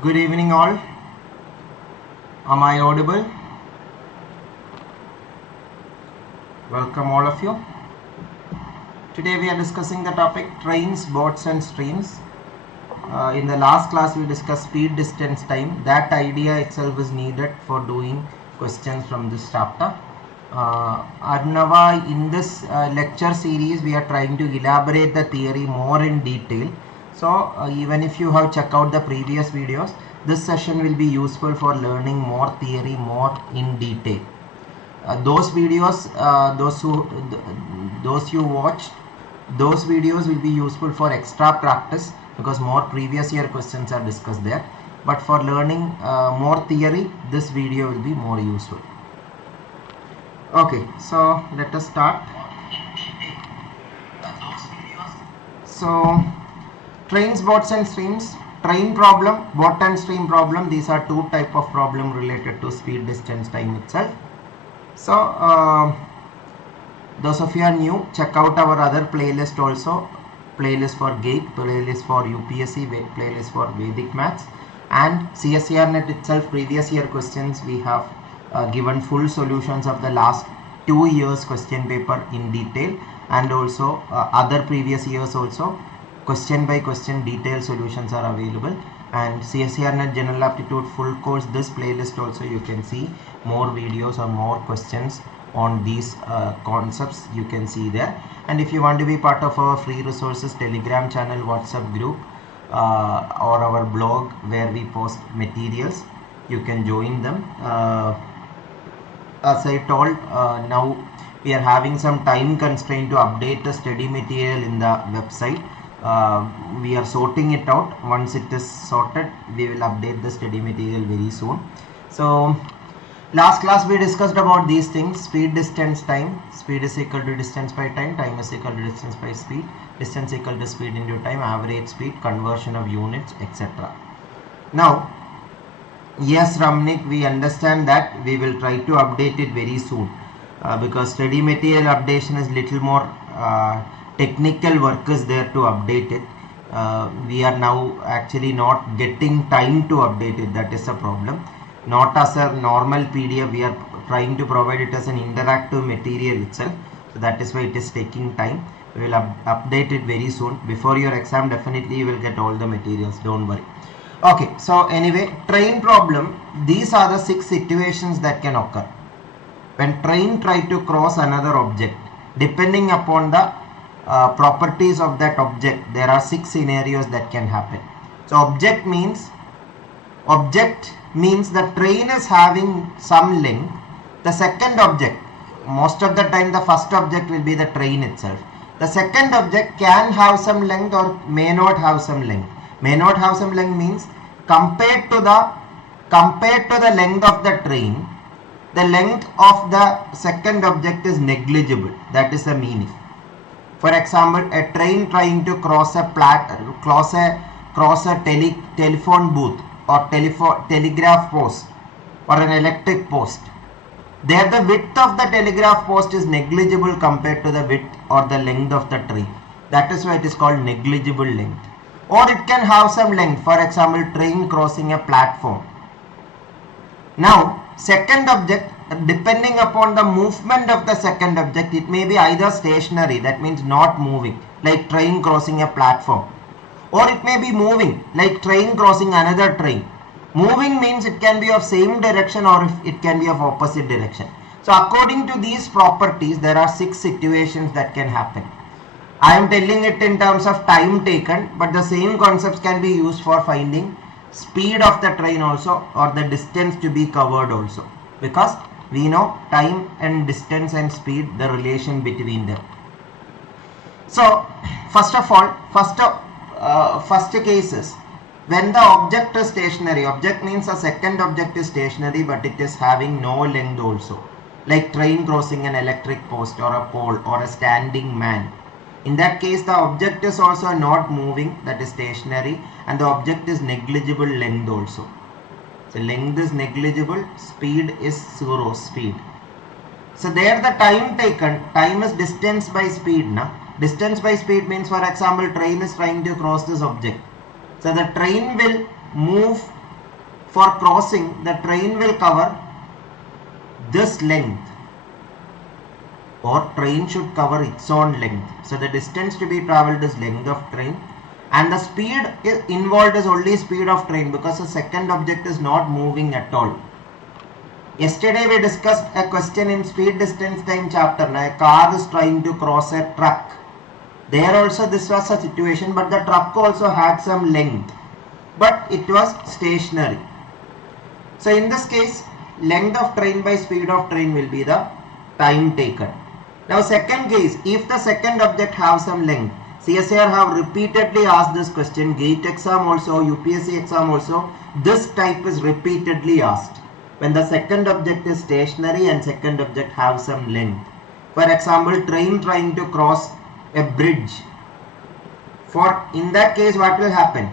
Good evening all. Am I audible? Welcome all of you. Today we are discussing the topic trains, boats and streams. In the last class we discussed speed, distance, time. That idea itself is needed for doing questions from this chapter. Arnava, in this lecture series we are trying to elaborate the theory more in detail. So even if you have checked out the previous videos, this session will be useful for learning more theory more in detail. Those videos, those you watched, those videos will be useful for extra practice because more previous year questions are discussed there. But for learning more theory, this video will be more useful. Okay, so let us start. So trains, boats and streams. Train problem, boat and stream problem, these are two type of problem related to speed, distance, time itself. So those of you are new, check out our other playlist also. Playlist for GATE, playlist for UPSC, playlist for Vedic Maths, and CSIR-NET itself. Previous year questions we have given full solutions of the last 2 years question paper in detail, and also other previous years also. Question by question detailed solutions are available, and CSIR-NET General Aptitude full course, this playlist also you can see more videos or more questions on these concepts you can see there. And if you want to be part of our free resources Telegram channel, WhatsApp group or our blog where we post materials, you can join them. As I told, now we are having some time constraint to update the study material in the website. We are sorting it out. Once it is sorted, we will update the study material very soon. So last class we discussed about these things: speed, distance, time. Speed is equal to distance by time, time is equal to distance by speed, distance equal to speed into time, average speed, conversion of units, etc. Now yes, Ramnik, we understand that we will try to update it very soon because study material updation is little more technical work is there to update it. We are now actually not getting time to update it. That is a problem. Not as a normal PDF, we are trying to provide it as an interactive material itself. So that is why it is taking time. We will update it very soon. Before your exam, definitely you will get all the materials. Don't worry. Okay, so anyway, train problem. These are the 6 situations that can occur when train try to cross another object. Depending upon the properties of that object, there are 6 scenarios that can happen. So object means the train is having some length. The second object, most of the time the first object will be the train itself. The second object can have some length or may not have some length. May not have some length means compared to the length of the train, the length of the second object is negligible. That is the meaning. For example, a train trying to cross a telephone booth or telegraph post or an electric post. There the width of the telegraph post is negligible compared to the width or the length of the train. That is why it is called negligible length. Or it can have some length. For example, train crossing a platform. Now, second object, depending upon the movement of the second object, it may be either stationary, that means not moving, like train crossing a platform, or it may be moving, like train crossing another train. Moving means it can be of same direction or it can be of opposite direction. So according to these properties, there are 6 situations that can happen. I am telling it in terms of time taken, but the same concepts can be used for finding speed of the train also, or the distance to be covered also, because we know time and distance and speed, the relation between them. So first of all, first case is when the object is stationary. Object means a second object is stationary but it is having no length also, like train crossing an electric post or a pole or a standing man. In that case, the object is also not moving, that is stationary, and the object is negligible length also. So length is negligible, speed is 0 speed. So there the time taken, time is distance by speed. Distance by speed means, for example, train is trying to cross this object. So the train will move for crossing, the train will cover this length, or train should cover its own length. So the distance to be travelled is length of train, and the speed involved is only speed of train, because the second object is not moving at all. Yesterday we discussed a question in speed distance time chapter. Now a car is trying to cross a truck. There also this was a situation, but the truck also had some length, but it was stationary. So in this case, length of train by speed of train will be the time taken. Now second case, if the second object have some length, CSIR have repeatedly asked this question, GATE exam also, UPSC exam also, this type is repeatedly asked. When the second object is stationary and second object have some length. For example, train trying to cross a bridge. In that case, what will happen?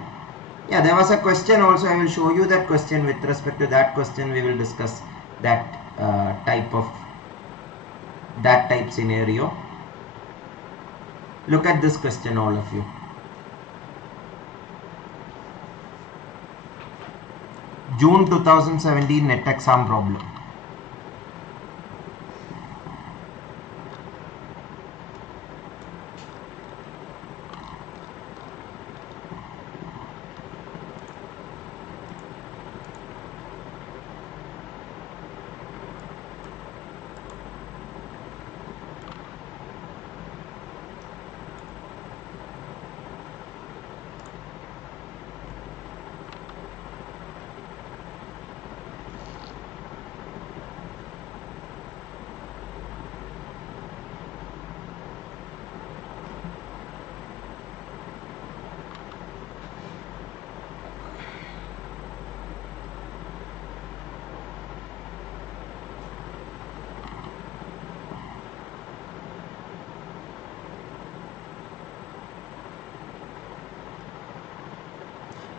Yeah, there was a question also. I will show you that question. With respect to that question, we will discuss that type scenario. Look at this question, all of you. June 2017 NET exam problem.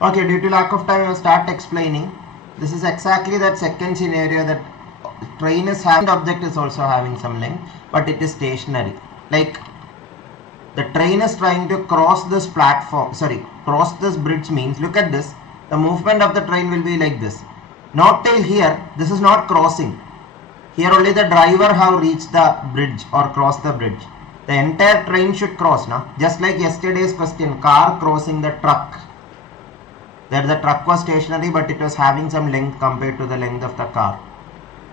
Okay, due to lack of time, I will start explaining. This is exactly that second scenario, that train is having, object is also having some length, but it is stationary. Like the train is trying to cross this platform, cross this bridge means, look at this, the movement of the train will be like this. Not till here, this is not crossing. Here only the driver have reached the bridge or crossed the bridge. The entire train should cross now. Just like yesterday's question, car crossing the truck. There the truck was stationary, but it was having some length compared to the length of the car.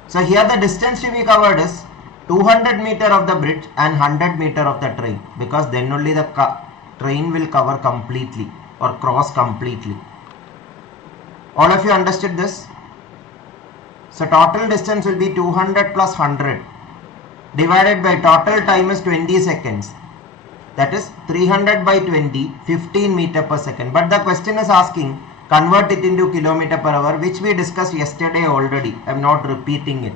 So here the distance to be covered is 200 meter of the bridge and 100 meter of the train, because then only the train will cover completely or cross completely. All of you understood this? So total distance will be 200 plus 100 divided by total time is 20 seconds. That is 300 by 20, 15 meter per second. But the question is asking, convert it into kilometer per hour, which we discussed yesterday already. I am not repeating it.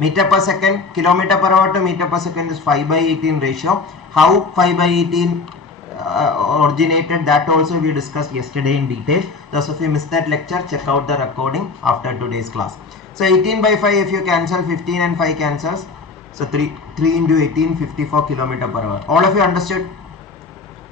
Meter per second, kilometer per hour to meter per second is 5 by 18 ratio. How 5 by 18 originated, that also we discussed yesterday in detail. Those of you missed that lecture, check out the recording after today's class. So 18 by 5, if you cancel, 15 and 5 cancels. So 3 into 18, 54 kilometer per hour. All of you understood?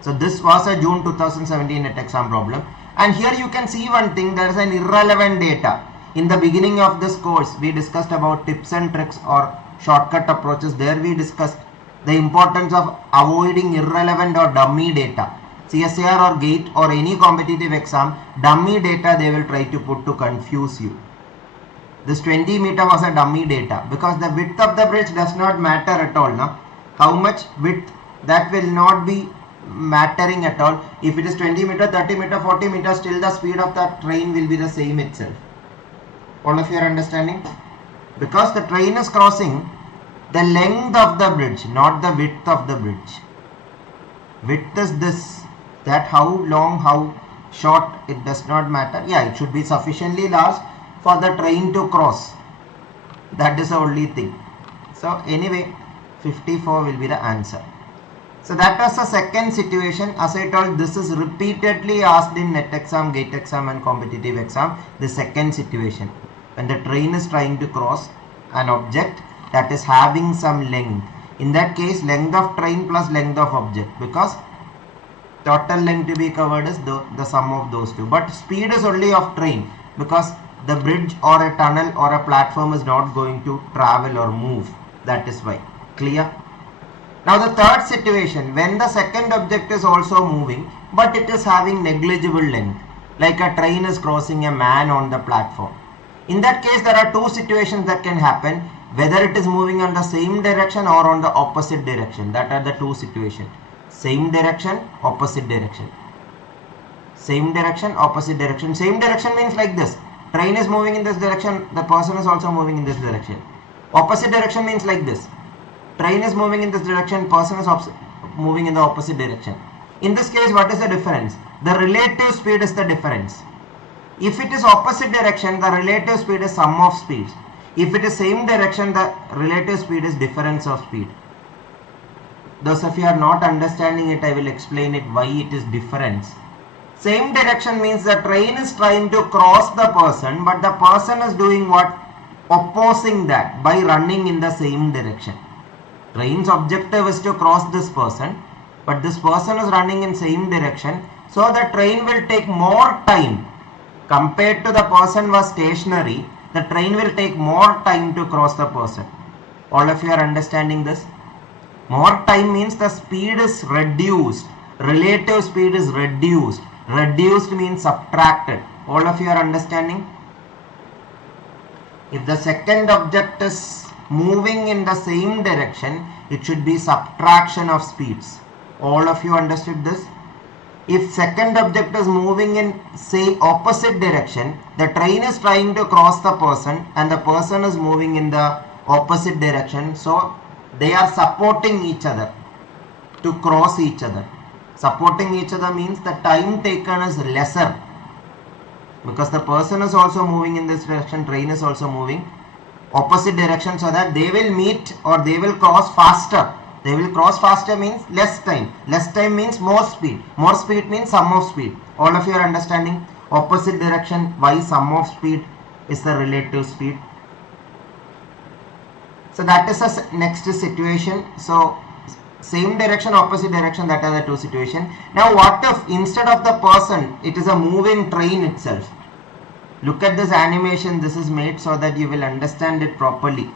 So this was a June 2017 NET exam problem. And here you can see one thing, there is an irrelevant data. In the beginning of this course, we discussed about tips and tricks or shortcut approaches. There we discussed the importance of avoiding irrelevant or dummy data. CSIR or GATE or any competitive exam, dummy data they will try to put to confuse you. This 20 meter was a dummy data, because the width of the bridge does not matter at all. Now, how much width, that will not be mattering at all. If it is 20 meter, 30 meter, 40 meter, still the speed of the train will be the same itself. All of you are understanding? Because the train is crossing the length of the bridge, not the width of the bridge. Width is this, that how long, how short, it does not matter. Yeah, it should be sufficiently large for the train to cross. That is the only thing. So anyway, 54 will be the answer. So that was the second situation. As I told, this is repeatedly asked in NET exam, GATE exam and competitive exam. The second situation, when the train is trying to cross an object that is having some length. In that case, length of train plus length of object, because total length to be covered is the sum of those two. But speed is only of train, because the bridge or a tunnel or a platform is not going to travel or move. That is why. Clear? Now the third situation, when the second object is also moving but it is having negligible length, like a train is crossing a man on the platform. In that case, there are two situations that can happen, whether it is moving on the same direction or on the opposite direction. That are the two situations. Same direction, opposite direction. Same direction, opposite direction. Same direction means like this. Train is moving in this direction, the person is also moving in this direction. Opposite direction means like this. Train is moving in this direction, person is moving in the opposite direction. In this case, what is the difference? The relative speed is the difference. If it is opposite direction, the relative speed is sum of speeds. If it is same direction, the relative speed is difference of speed. Those of you are not understanding it, I will explain it why it is difference. Same direction means the train is trying to cross the person, but the person is doing what? Opposing that by running in the same direction. Train's objective is to cross this person, but this person is running in same direction, so the train will take more time compared to the person was stationary. The train will take more time to cross the person. All of you are understanding this? More time means the speed is reduced, relative speed is reduced. Reduced means subtracted. All of you are understanding? If the second object is moving in the same direction, it should be subtraction of speeds. All of you understood this? If second object is moving in say opposite direction, the train is trying to cross the person and the person is moving in the opposite direction, so they are supporting each other to cross each other. Supporting each other means the time taken is lesser, because the person is also moving in this direction, train is also moving opposite direction, so that they will meet or they will cross faster. They will cross faster means less time. Less time means more speed. More speed means sum of speed. All of you are understanding? Opposite direction, why sum of speed is the relative speed. So that is the next situation. So same direction, opposite direction, that are the two situations. Now what if instead of the person, it is a moving train itself? Look at this animation. This is made so that you will understand it properly.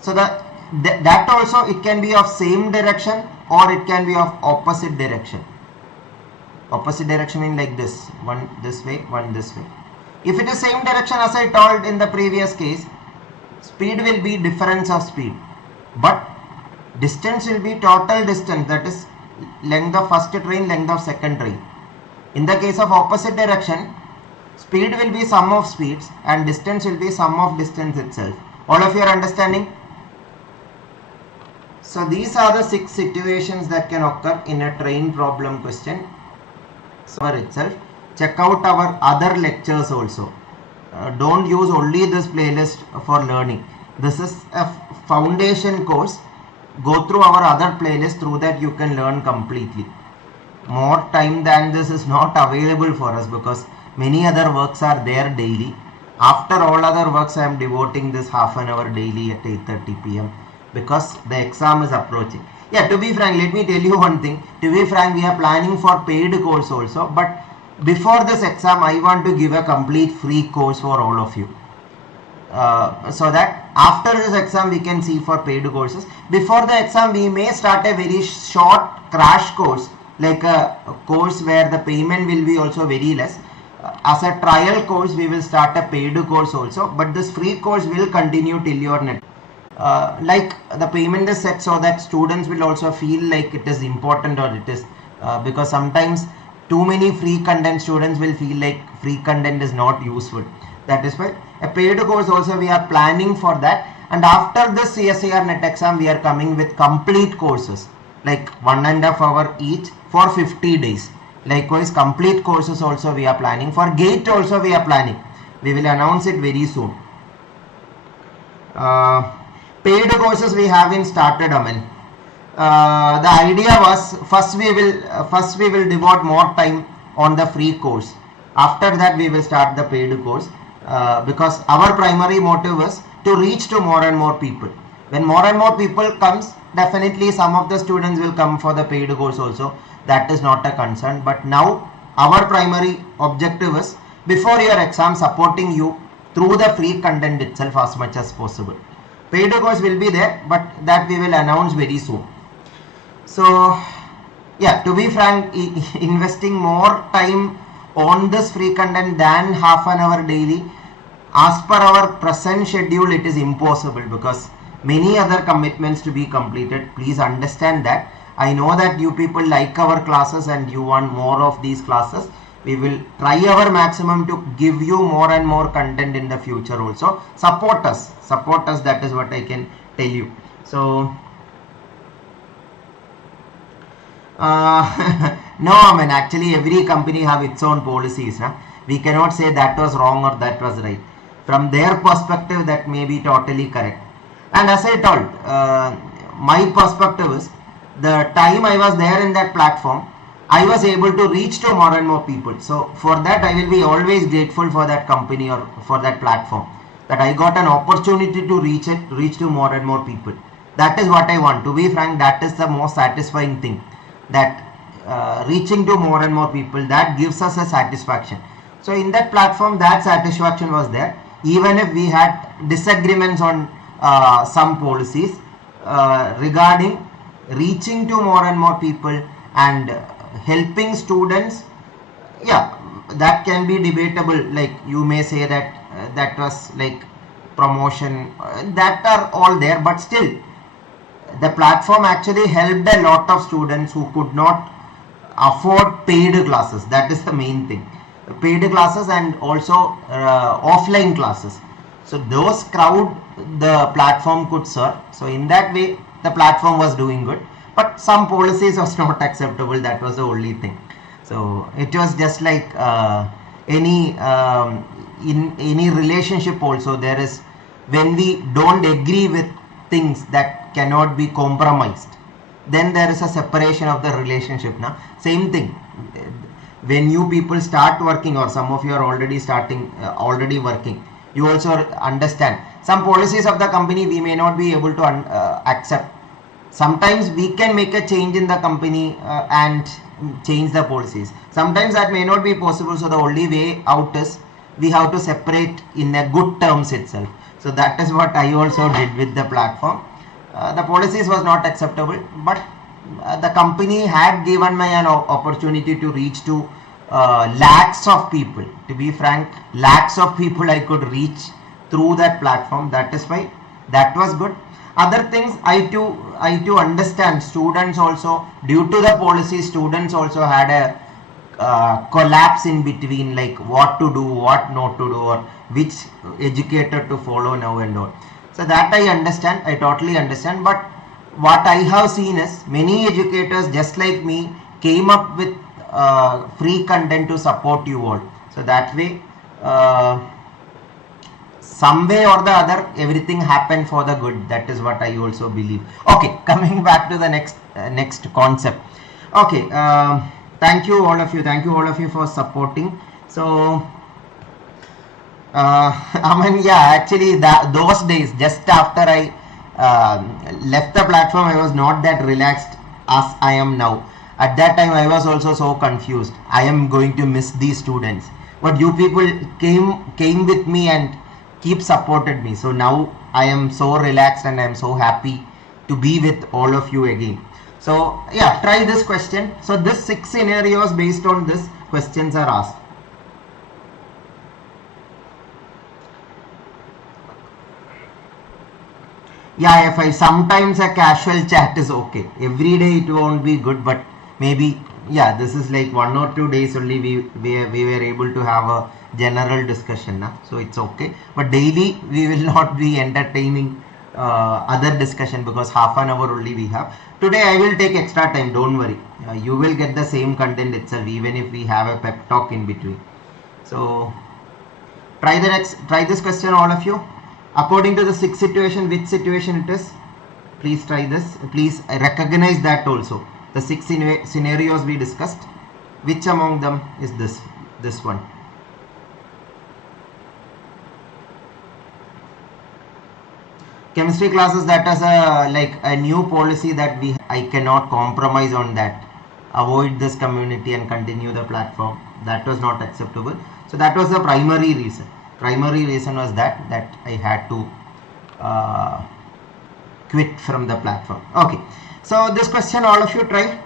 So that also it can be of same direction or it can be of opposite direction. Opposite direction means like this, one this way, one this way. If it is same direction, as I told in the previous case, speed will be difference of speed, but distance will be total distance, that is length of first train, length of second train. In the case of opposite direction, speed will be sum of speeds and distance will be sum of distance itself. All of you are understanding? So these are the 6 situations that can occur in a train problem question. So itself, check out our other lectures also. Don't use only this playlist for learning. This is a foundation course. Go through our other playlist, through that you can learn completely. More time than this is not available for us because many other works are there daily. After all other works, I am devoting this half an hour daily at 8:30 p.m. because the exam is approaching. Yeah, to be frank, let me tell you one thing. To be frank, we are planning for paid course also, but before this exam, I want to give a complete free course for all of you. So that after this exam, we can see for paid courses. Before the exam, we may start a very short crash course, like a course where the payment will be also very less. As a trial course, we will start a paid course also, but this free course will continue till your net. Like the payment is set so that students will also feel like it is important, or it is because sometimes too many free content, students will feel like free content is not useful. That is why a paid course also we are planning for that. And after this CSIR-NET exam, we are coming with complete courses like 1.5 hour each for 50 days. Likewise, complete courses also we are planning. For GATE also we are planning. We will announce it very soon. Paid courses we haven't started, Aman. The idea was first we will devote more time on the free course. After that we will start the paid course, because our primary motive is to reach to more and more people. When more and more people comes, definitely some of the students will come for the paid course also. That is not a concern. But now our primary objective is before your exam, supporting you through the free content itself as much as possible. Paid course will be there, but that we will announce very soon. So yeah, to be frank, investing more time on this free content than half an hour daily, as per our present schedule, it is impossible because many other commitments to be completed. Please understand that. I know that you people like our classes and you want more of these classes. We will try our maximum to give you more and more content in the future also. Support us, that is what I can tell you. So no, I mean, actually every company have its own policies. Huh? We cannot say that was wrong or that was right. From their perspective, that may be totally correct. And as I told, my perspective is, the time I was there in that platform, I was able to reach to more and more people. So for that, I will be always grateful for that company or for that platform, that I got an opportunity to reach to more and more people. That is what I want. To be frank, that is the most satisfying thing, that reaching to more and more people, that gives us a satisfaction. So in that platform, that satisfaction was there, even if we had disagreements on some policies regarding reaching to more and more people and helping students. Yeah, that can be debatable. Like you may say that that was like promotion, that are all there, but still the platform actually helped a lot of students who could not afford paid classes. That is the main thing, paid classes and also offline classes. So those crowd the platform could serve. So in that way, the platform was doing good, but some policies was not acceptable. That was the only thing. So it was just like in any relationship also, there is, when we don't agree with things that cannot be compromised, then there is a separation of the relationship. Now same thing, when you people start working, or some of you are already working, you also understand some policies of the company we may not be able to accept. Sometimes we can make a change in the company and change the policies. Sometimes that may not be possible. So the only way out is we have to separate in a good terms itself. So that is what I also did with the platform. The policies was not acceptable, but the company had given me an opportunity to reach to lakhs of people. To be frank, lakhs of people I could reach through that platform. That is why that was good. Other things, I too understand students also, due to the policy, students also had a collapse in between, like what to do, what not to do, or which educator to follow now and all. So that I understand, I totally understand. But what I have seen is, many educators just like me came up with free content to support you all. So that way, some way or the other, everything happened for the good. That is what I also believe. Okay, coming back to the next concept. Okay, thank you all of you for supporting. So I mean, yeah, actually those days, just after I left the platform, I was not that relaxed as I am now. At that time, I was also so confused. I am going to miss these students, but you people came with me and keep supported me. So now I am so relaxed and I am so happy to be with all of you again. So yeah, try this question. So this 6 scenarios based on this questions are asked. Yeah, if sometimes a casual chat is okay. Every day it won't be good, but maybe, yeah, this is like 1 or 2 days only we were able to have a general discussion. So it's okay. But daily we will not be entertaining other discussion, because half an hour only we have. Today I will take extra time, don't worry. You will get the same content itself, even if we have a pep talk in between. So try this question, all of you. According to the 6 situation, which situation it is? Please try this. Please recognize that also. The 6 scenarios we discussed, which among them is this one? Chemistry classes, that is a new policy that I cannot compromise on that. Avoid this community and continue the platform. That was not acceptable. So that was the primary reason. Primary reason was that I had to quit from the platform. Okay, so this question all of you try.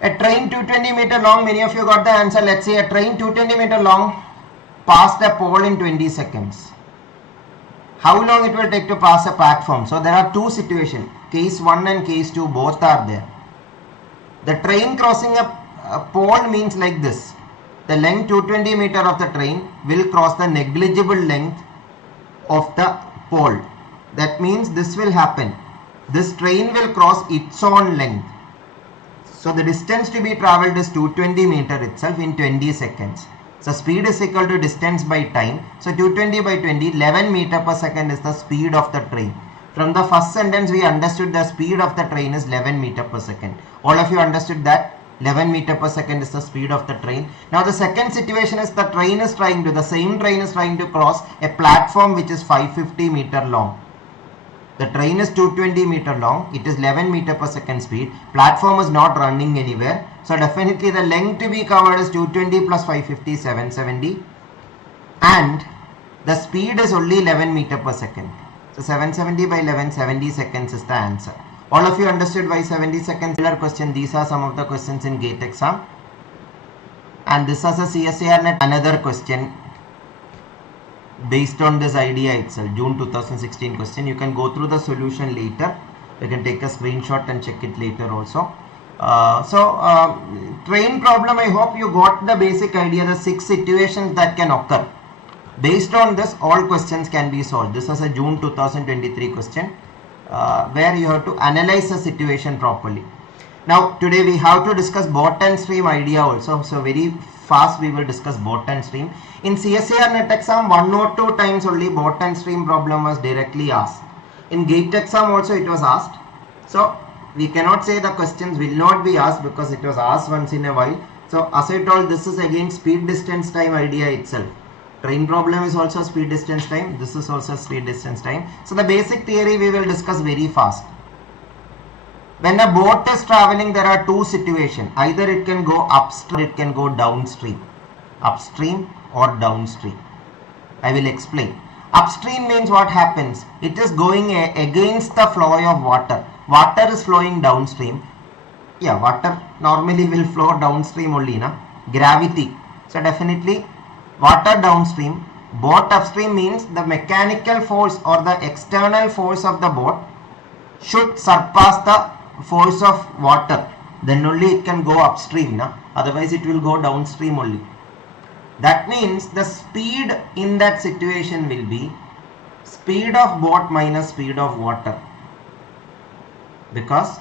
A train 220 meter long, many of you got the answer. Let's say a train 220 meter long passed a pole in 20 seconds. How long it will take to pass a platform? So there are two situations, case 1 and case 2, both are there. The train crossing a pole means like this. The length 220 meter of the train will cross the negligible length of the pole. That means this will happen. This train will cross its own length. So the distance to be travelled is 220 meter itself in 20 seconds. So speed is equal to distance by time. So 220 by 20, 11 meter per second is the speed of the train. From the first sentence we understood the speed of the train is 11 meter per second. All of you understood that? 11 meter per second is the speed of the train. Now the second situation is the same train is trying to cross a platform which is 550 meter long. The train is 220 meter long. It is 11 meter per second speed. Platform is not running anywhere. So definitely the length to be covered is 220 plus 550, 770. And the speed is only 11 meter per second. So 770 by 11, 70 seconds is the answer. All of you understood why 70 seconds? Similar question. These are some of the questions in GATE exam. And this is a CSIR-NET another question based on this idea itself. June 2016 question. You can go through the solution later. You can take a screenshot and check it later also. Train problem, I hope you got the basic idea, the 6 situations that can occur. Based on this, all questions can be solved. This was a June 2023 question. Where you have to analyze the situation properly. Now today we have to discuss bot and stream idea also. So very fast we will discuss bot and stream. In CSIR-NET exam 1 or 2 times only bot and stream problem was directly asked. In GATE exam also it was asked. So we cannot say the questions will not be asked because it was asked once in a while. So as I told, this is again speed distance time idea itself. Train problem is also speed distance time. This is also speed distance time. So the basic theory we will discuss very fast. When a boat is traveling, there are 2 situations. Either it can go upstream or it can go downstream. Upstream or downstream. I will explain. Upstream means what happens? It is going against the flow of water. Water is flowing downstream. Yeah, water normally will flow downstream only, na? Gravity. So definitely water downstream. Boat upstream means the mechanical force or the external force of the boat should surpass the force of water. Then only it can go upstream, na? Otherwise it will go downstream only. That means the speed in that situation will be speed of boat minus speed of water. Because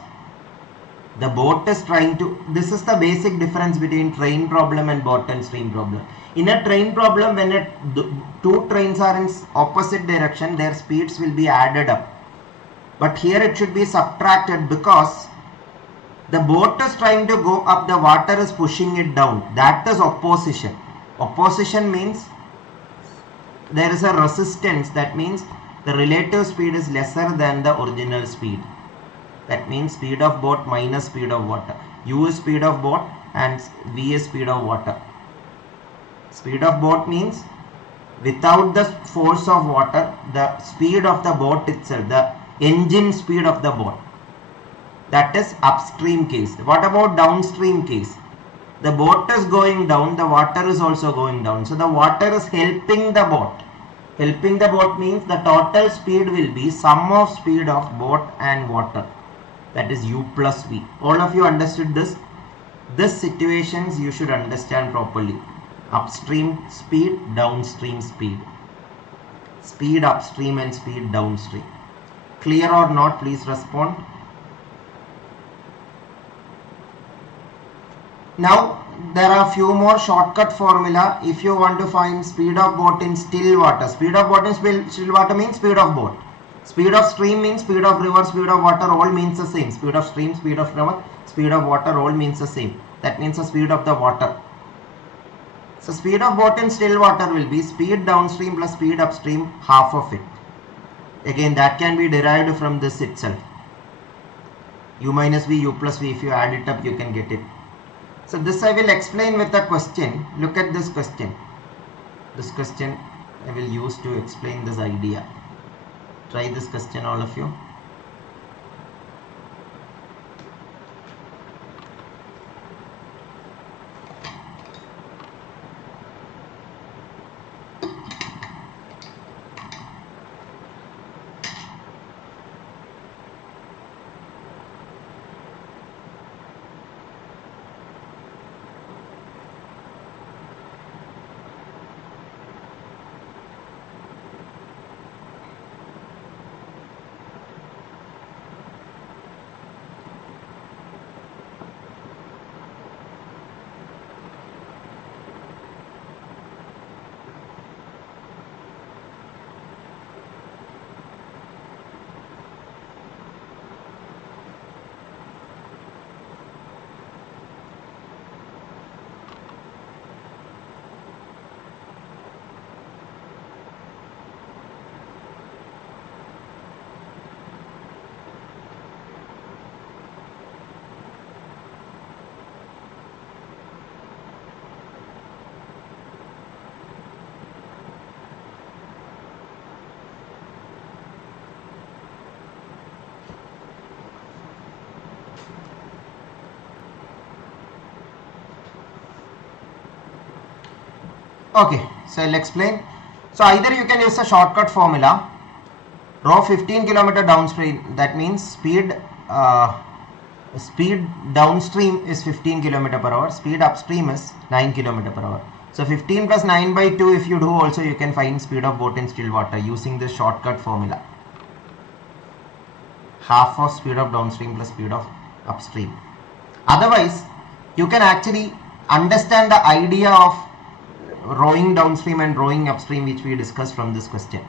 the boat is trying to, this is the basic difference between train problem and bot and stream problem. In a train problem, when 2 trains are in opposite direction, their speeds will be added up. But here it should be subtracted because the boat is trying to go up, the water is pushing it down. That is opposition. Opposition means there is a resistance. That means the relative speed is lesser than the original speed. That means speed of boat minus speed of water. U is speed of boat and V is speed of water. Speed of boat means without the force of water, the speed of the boat itself, the engine speed of the boat. That is upstream case. What about downstream case? The boat is going down, the water is also going down. So the water is helping the boat. Helping the boat means the total speed will be sum of speed of boat and water. That is U plus V. All of you understood this? This situations you should understand properly. Upstream speed, downstream speed. Speed upstream and speed downstream. Clear or not? Please respond. Now there are few more shortcut formula if you want to find speed of boat in still water. Speed of boat in still water means speed of boat. Speed of stream means speed of river, speed of water, all means the same. Speed of stream, speed of river, speed of water, all means the same. That means the speed of the water. So speed of boat in still water will be speed downstream plus speed upstream, half of it. Again that can be derived from this itself. U minus V, U plus V, if you add it up, you can get it. So this I will explain with a question. Look at this question. This question I will use to explain this idea. Try this question, all of you. Okay, so I'll explain. So either you can use a shortcut formula. Rho 15 km downstream, that means speed downstream is 15 km per hour, speed upstream is 9 km per hour. So 15 plus 9 by 2, if you do also, you can find speed of boat in still water using this shortcut formula. Half of speed of downstream plus speed of upstream. Otherwise, you can actually understand the idea of rowing downstream and rowing upstream, which we discussed from this question.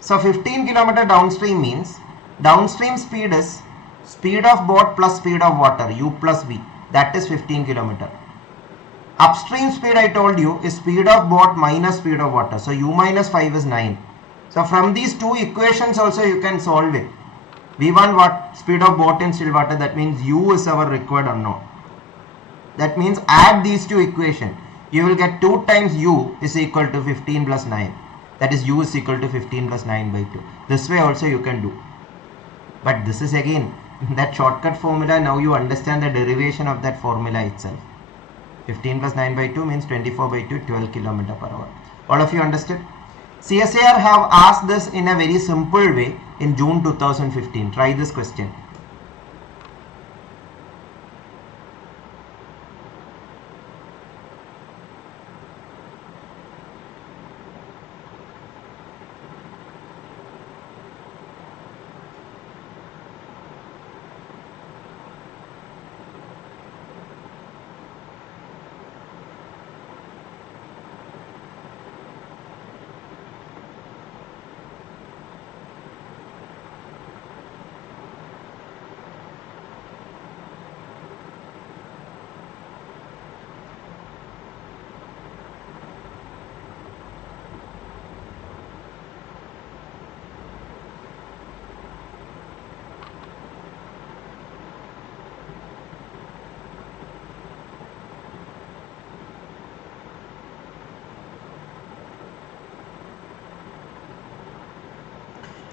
So 15 km downstream means downstream speed is speed of boat plus speed of water, U plus V, that is 15 km. Upstream speed, I told you, is speed of boat minus speed of water, so U minus 5 is 9. So from these two equations also you can solve it. We want what? Speed of boat in still water, that means U is our required unknown. That means add these two equations. You will get 2 times U is equal to 15 plus 9. That is U is equal to 15 plus 9 by 2. This way also you can do. But this is again that shortcut formula. Now you understand the derivation of that formula itself. 15 plus 9 by 2 means 24 by 2, 12 km per hour. All of you understood? CSIR have asked this in a very simple way in June 2015. Try this question.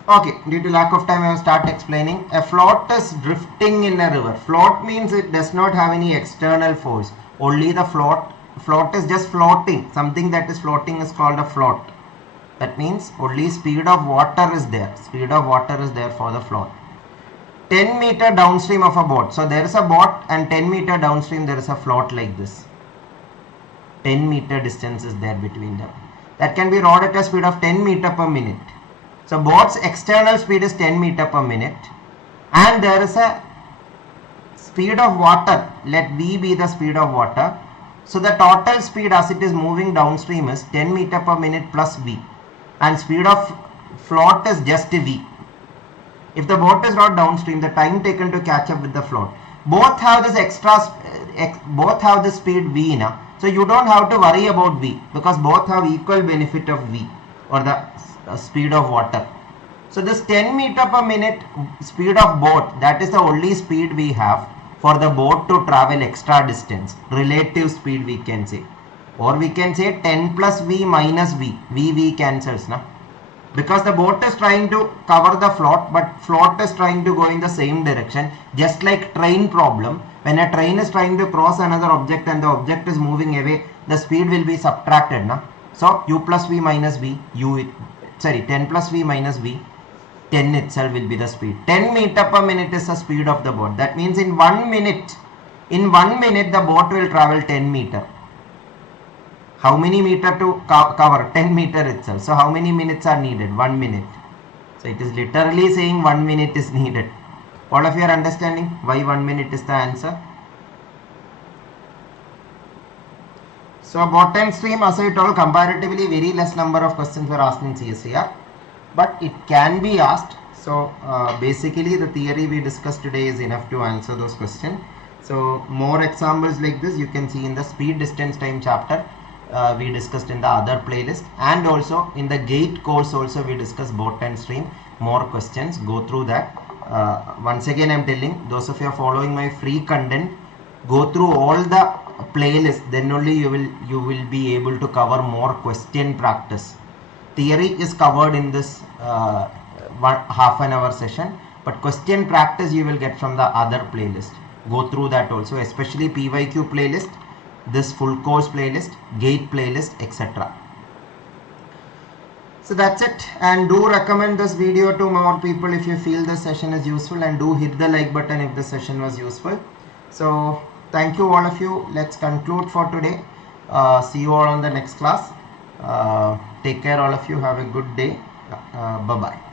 Okay, due to lack of time, I will start explaining. A float is drifting in a river. Float means it does not have any external force. Only the float is just floating. Something that is floating is called a float. That means only speed of water is there. Speed of water is there for the float. 10 meter downstream of a boat. So there is a boat and 10 meter downstream there is a float like this. 10 meter distance is there between them. That can be rowed at a speed of 10 meter per minute. So boat's external speed is 10 meter per minute and there is a speed of water, let V be the speed of water. So the total speed as it is moving downstream is 10 meter per minute plus V and speed of float is just V. If the boat is rowed downstream, the time taken to catch up with the float. Both have this both have the speed V now. So you don't have to worry about V because both have equal benefit of V or the speed of water. So this 10 meter per minute speed of boat, that is the only speed we have for the boat to travel extra distance. Relative speed we can say. Or we can say 10 plus V minus V. V cancels now. Because the boat is trying to cover the float, but float is trying to go in the same direction. Just like train problem. When a train is trying to cross another object and the object is moving away, the speed will be subtracted now. So U plus V minus V, 10 plus V minus V, 10 itself will be the speed. 10 meter per minute is the speed of the boat. That means in 1 minute the boat will travel 10 meter. How many meter to cover? 10 meter itself. So how many minutes are needed? 1 minute. So it is literally saying 1 minute is needed. All of you are understanding why 1 minute is the answer? So boat and stream, as I told, comparatively very less number of questions were asked in CSIR. But it can be asked. So basically the theory we discussed today is enough to answer those questions. So more examples like this you can see in the speed, distance, time chapter. We discussed in the other playlist, and also in the GATE course also we discussed boat and stream. More questions, go through that. Once again I am telling those of you are following my free content, go through all the playlists, then only you will be able to cover more question practice. Theory is covered in this half an hour session, but question practice you will get from the other playlist. Go through that also, especially PYQ playlist, this full course playlist, GATE playlist, etc. So that's it, and do recommend this video to more people if you feel this session is useful, and do hit the like button if the session was useful. So thank you all of you. Let's conclude for today. See you all on the next class. Take care all of you. Have a good day. Bye bye.